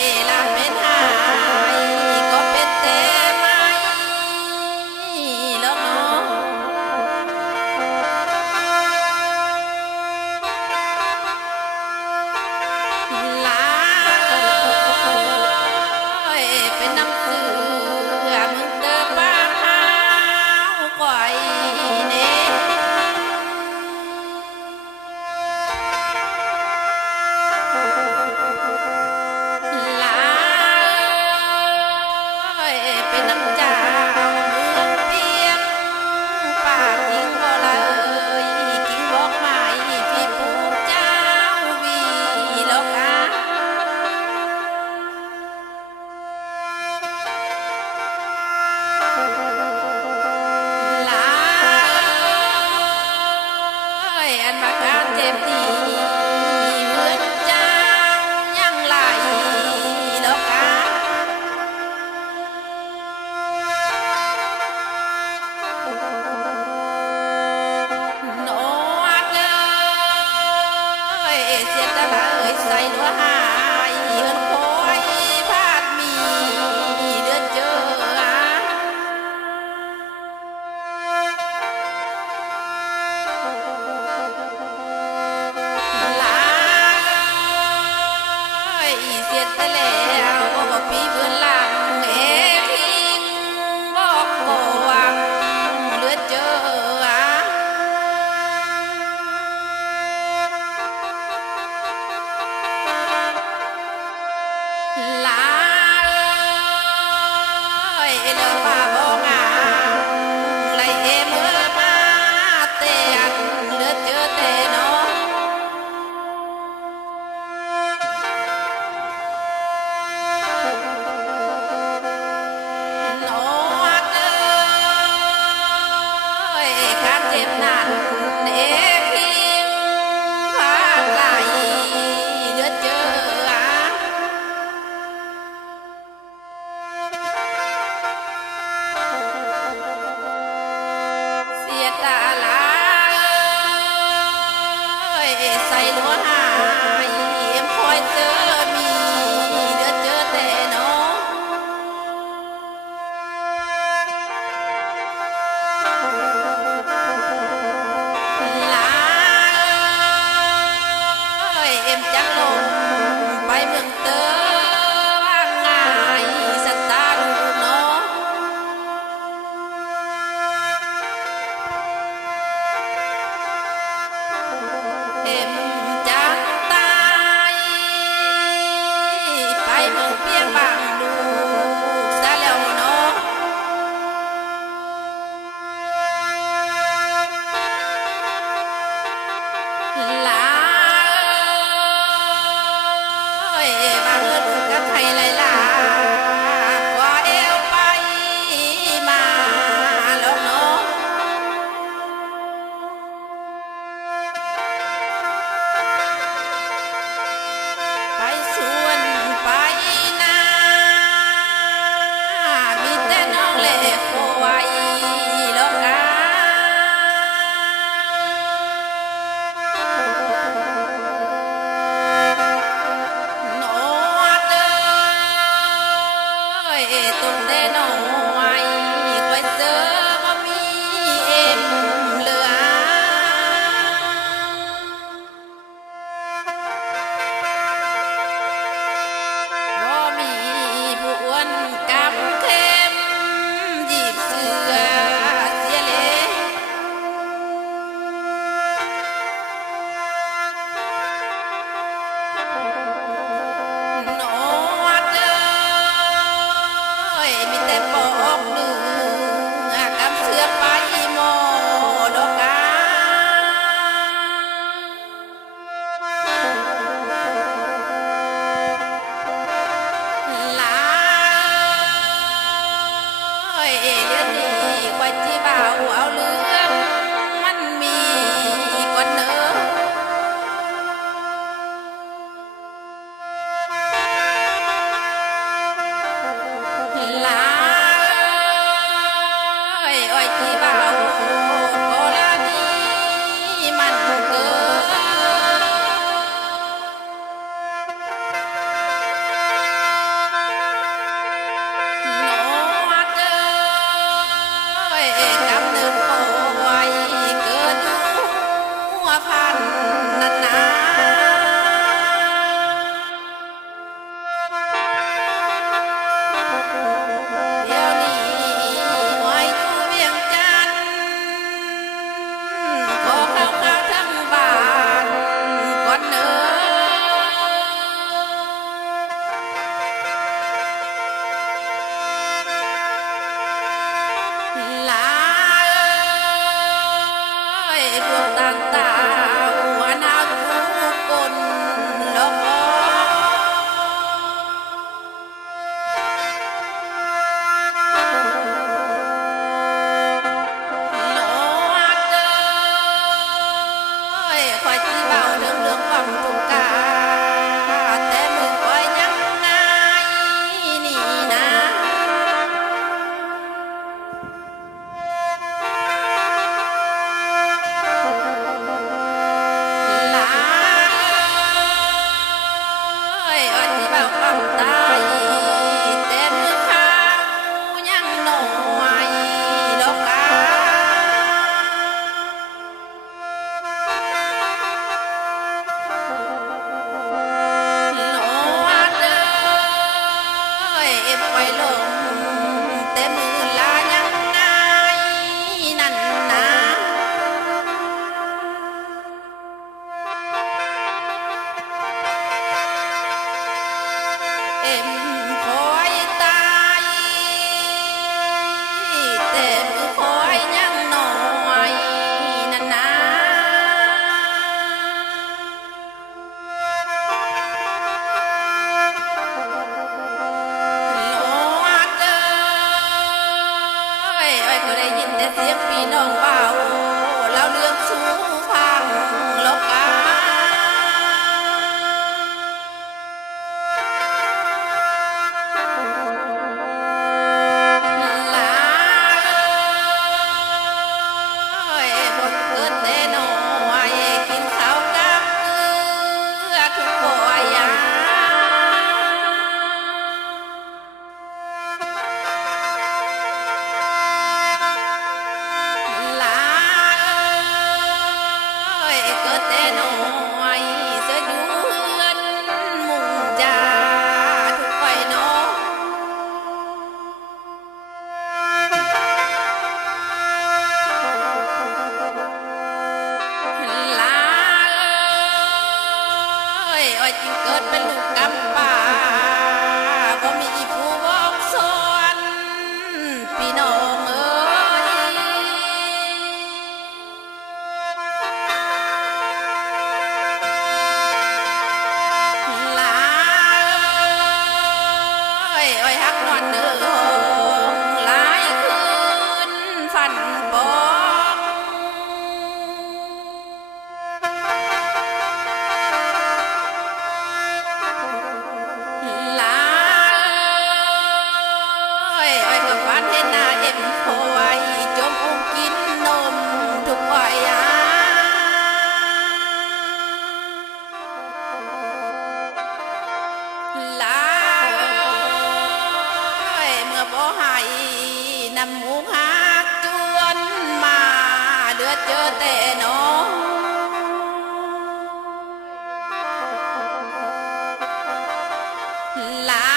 เ างใต้เต็มข้าวยังหน่อยดอกกาโลอาเด้ยปล่อยลมเต็มมือลายังไงนั่นนะเอ็มคอยตายแต่มือคอยยังหน่อยนั่นนะโลอาเด้ยอ้อยก็ได้ยินแต่เสียงพี่น้องเบาแล้วเรื่องสู้ฟังโลกา ลาเอ้ยบ่เกิดแต่น้อยกินข้าวกับเกลือทุกบ่อยาลาเอ้ยเกิดแต่น้อยเสืออยู่เฮือนมุงจาทุกไว้น้อ ลาเอ้ยอ้อยจึงเกิดเป็นลูกกำป่าบ่มีผู้บอกสอนพี่น้องเอ้ยลาเอ้ยอ้อยฮักนอนเด้อหลายคืนฝันบอก ลาเอ้ยอ้อยก็ฝันเห็นหน้าเอ็มพอยจมอุ้มกินนมทุกวัยลาเอ้ยเมื่อบ่ให้นำหมูหักจวนมาเหลือเจอแต่น้อง ลา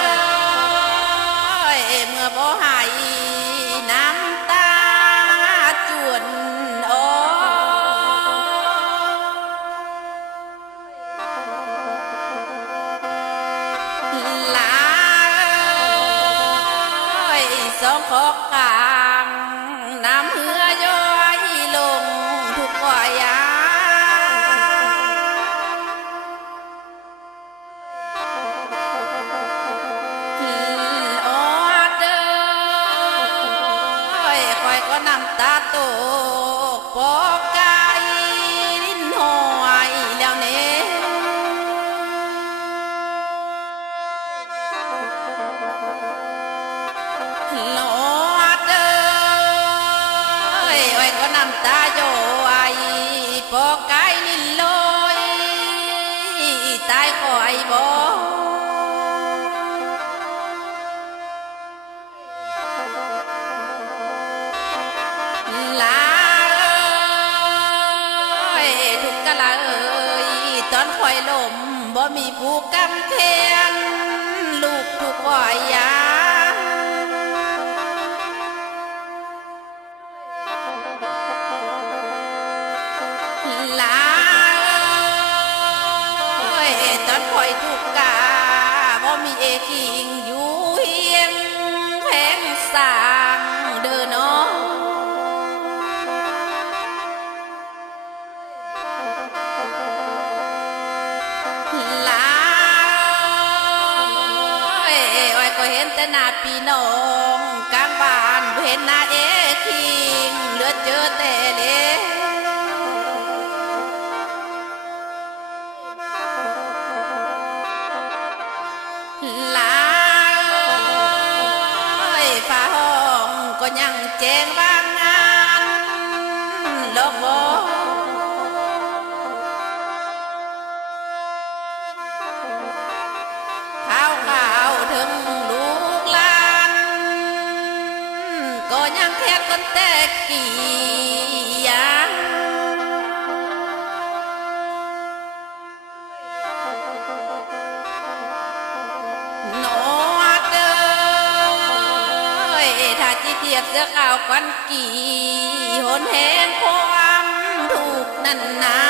เอ้ยเมื่อบ่ให้น้ำตาจวนอลาเอ้ยสองขอกกลางน้ำเหือย้อยลงทุกวายา โอ้เด้อยคอยก็น้ำตาตกปอกไก่ลิ้นหอยแล้วเน่โลเด้อยคอยก็น้ำตาโยไอปอกไก่ลิ้นลอยตายคอยบ่ ลาเอ้ยทุกกะละเอ้ยตอนคอยลมบ่มีผู้กำแพงลูกทุกบ่อยยาลาเอ้ยตอนคอยทุกกาบ่มีเอกิงอยู่เฮียงแพงสร้างเด้อน้อง ลาเอ้ยอ้อยก็เห็นแต่หน้าพี่น้องกลางบ้านบ่เห็นหน้าเอคิงเหลือเจอแต่เล็กลาเอ้ยฟ้าห้องก็ยังแจ้งว่างงานลอกบ่ พ ต้นแต่กี่ยางโนเด้อถ้าจิเทียบเสื้อขาวควันกี่หนแห่งความถูกนั่นนะ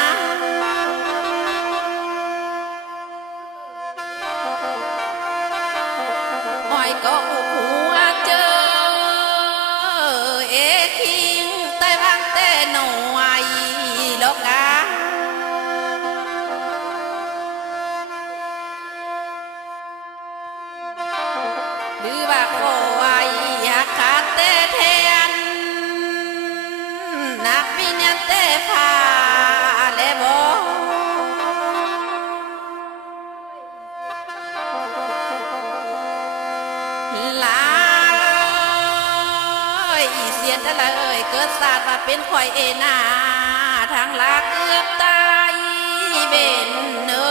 หอยก็อุกหัวเจอเอคิงไต้วังแต่หน่อยลกาหรือว่าโคไว้หักขาดแต่แทนนักวิญญาณแต่พาและบ่ลาเสียนอะไรเกิดศาสตร์มาเป็นข่อยเอนาทางลาเกือบตายเบนเนอ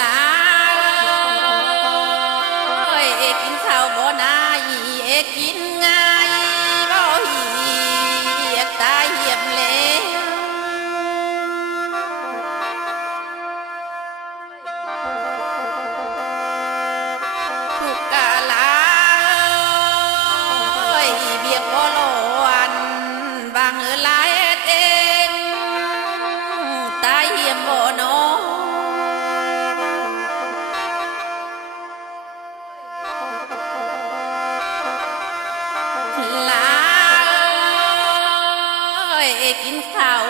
ลากินข้าวบ่นายกินง่ายบ่เหียตายเหี่ยมแล้วทุกกาลาเบียกบ่ลอนบางหลายเองตายเหี่ยมบ่นอลากินข้าว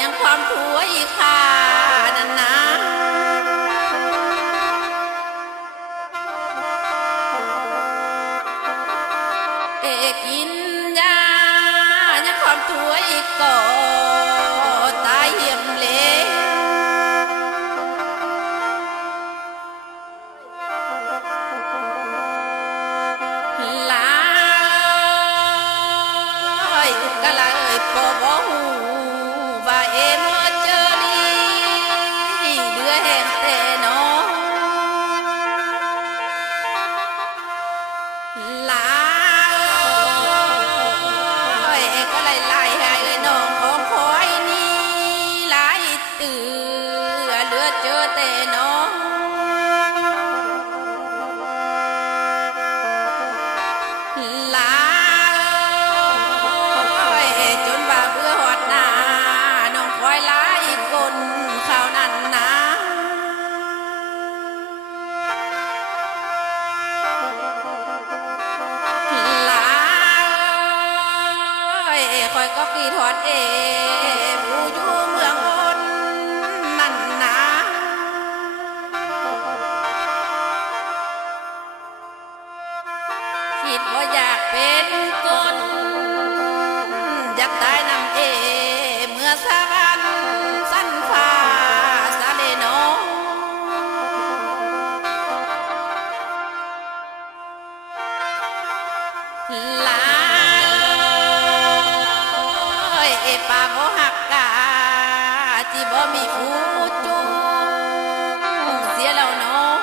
ยังความถวยขานั่นนะกินยายังความถวยก่อตายเหี่ยมเละลากะลาปอบ่หูว่ามอเจอลีเดือแห้งแต่นอลาก็ไล่ให้น้องของคอยนี่หลายตื่อเหลือเจอแต่น้องลาจนว่าเบื่อหอดหน้าน้องคอยหลายคนข่าวนั้นนะลาคอยก็กีทอดผู้อยู่เมืองอนนั่นนะคิดว่าอยากเป็นคนอยากตายนำเมื่อสาบันสั้นฟ้าสาเลโนลาป่าบ่หักกาที่บ่มีผู้จูงเสียแล้วเนาะ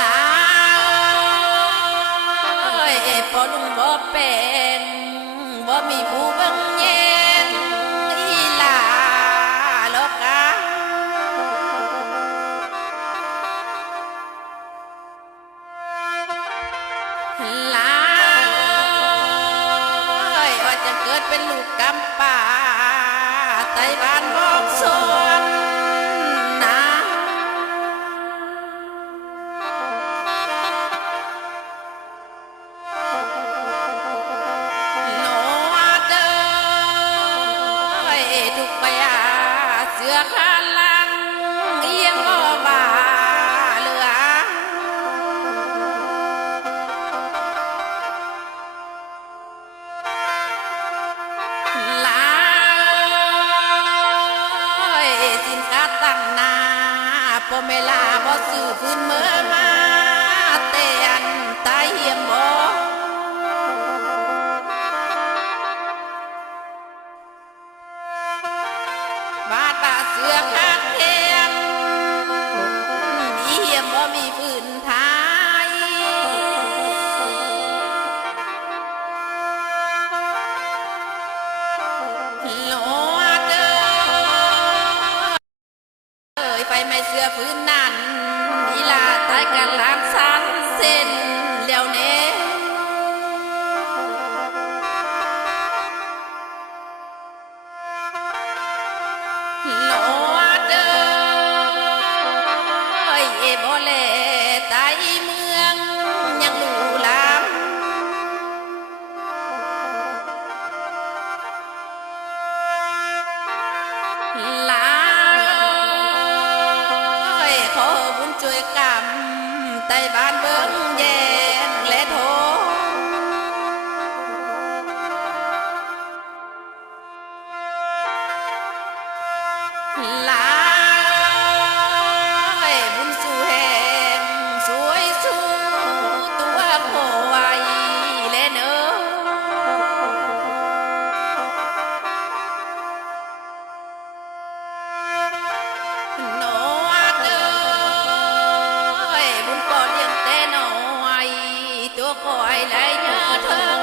ลาพอลุงบ่เป็นบ่มีผู้เบิ่งแยงอีลาโลกาลาว่าจะเกิดเป็นลูกกำป่าไต้บ้านบอกสวนนะโนเด้อทุกไปเสือขาลังเอียงบ่บาเหลือลาสิ คอยไหลเนื้อเทิง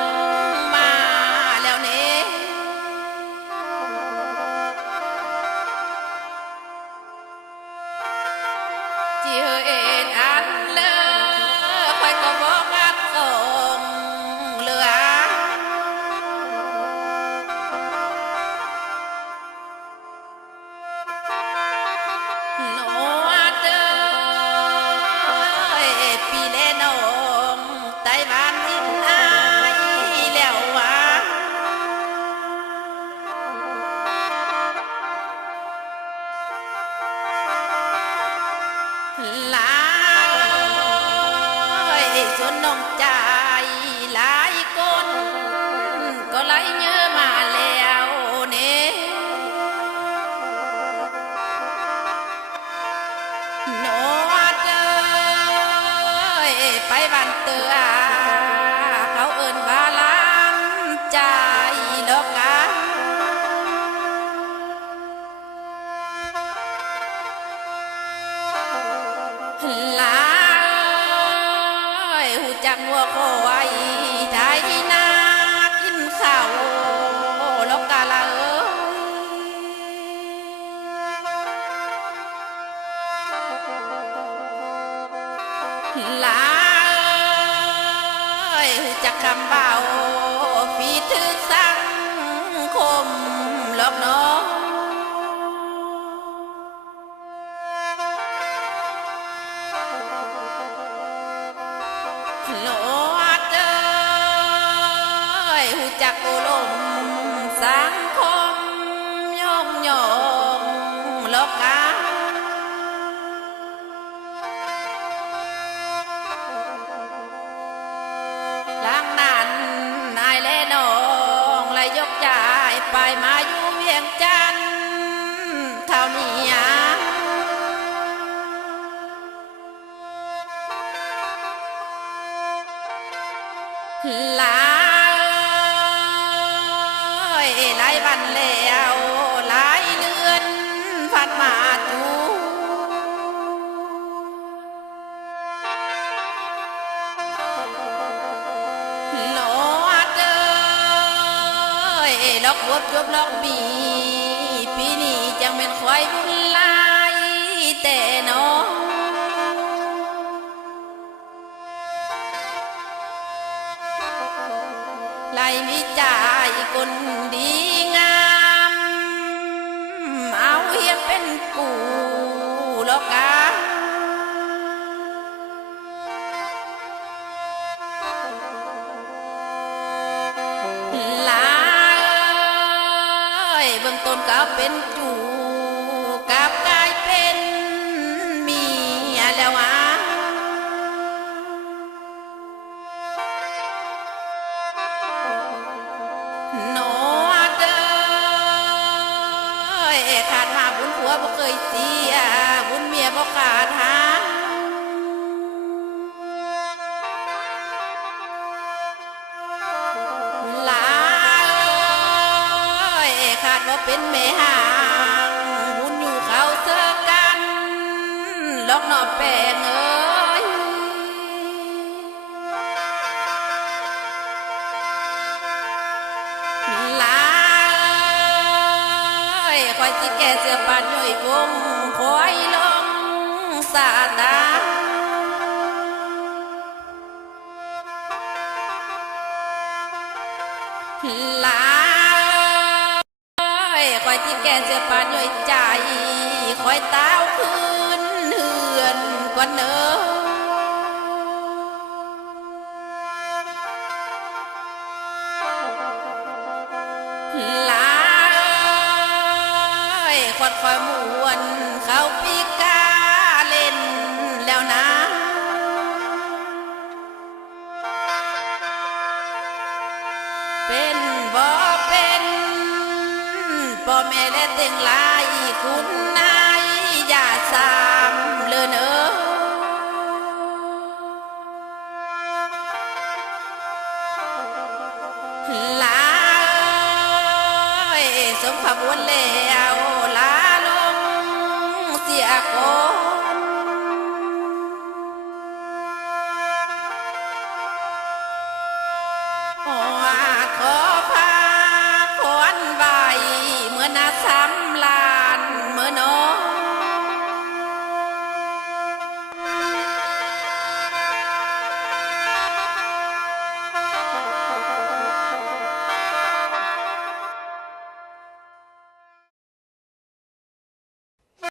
มาแล้วเน่จีเอ็ดอันเลอคอยก็บอกอัดส่งเหลือโนอาเตยปีเลนองไต้หวันอินอายแล้วว่า หลายส่วนน้องใจหลายคนก็ไหลเยอะมาแล้วเน่โนอาเจยไปบ้านเตือเขาเอิ้นว่าล้านใจดอกกา หลายหูจักหัวโคไว้ไทยนากินข้าวลกกาละหลายหูจักคำเบาฟีถือสังคมลกน้อง โลอาเตยหูจักโอลมสังคมยองยองลบกาหลังนั้นนายและน้องเลยยกจ่ายไปมาอยู่เวียงจันทน์เท่านี้หลายหลายวันแล้วหลายเดือนผ่านมาจูโลอาเดยล็อกบวบจบล็อกบีปีนี้จังเป็นควายบุญลายแต่น้องไล่มีจ่ายคนดีงามเอาเฮียเป็นกูลอกกาหลายเบื้องต้นก็เป็นจูกับกลายเป็นเมียแล้ววะโนอาเดยขาดหาบุญผัวบ่เคยเสียบุญเมียบ่ขาดหาหลายขาดบ่เป็นแม่ห่างบุญอยู่เขาเสือกันลอกนอแปงเอ้ยหลายคอยสิแก่เสื้อปานย่อยวงคอยลงสาตาหลายคอยสิแก่เสื้อปานย่อยใจคอยเต้าคืนเหือนกว่าเนอหลายควัดคอยมวนเขาปีกาเล่นแล้วนะ เป็นบ่เป็นพ่อแม่และเต็งหลายคุณนายอย่าสามเลยเนอะหลายสมขบวนแล้วลาลงเสียก่อน โอ้ขอพ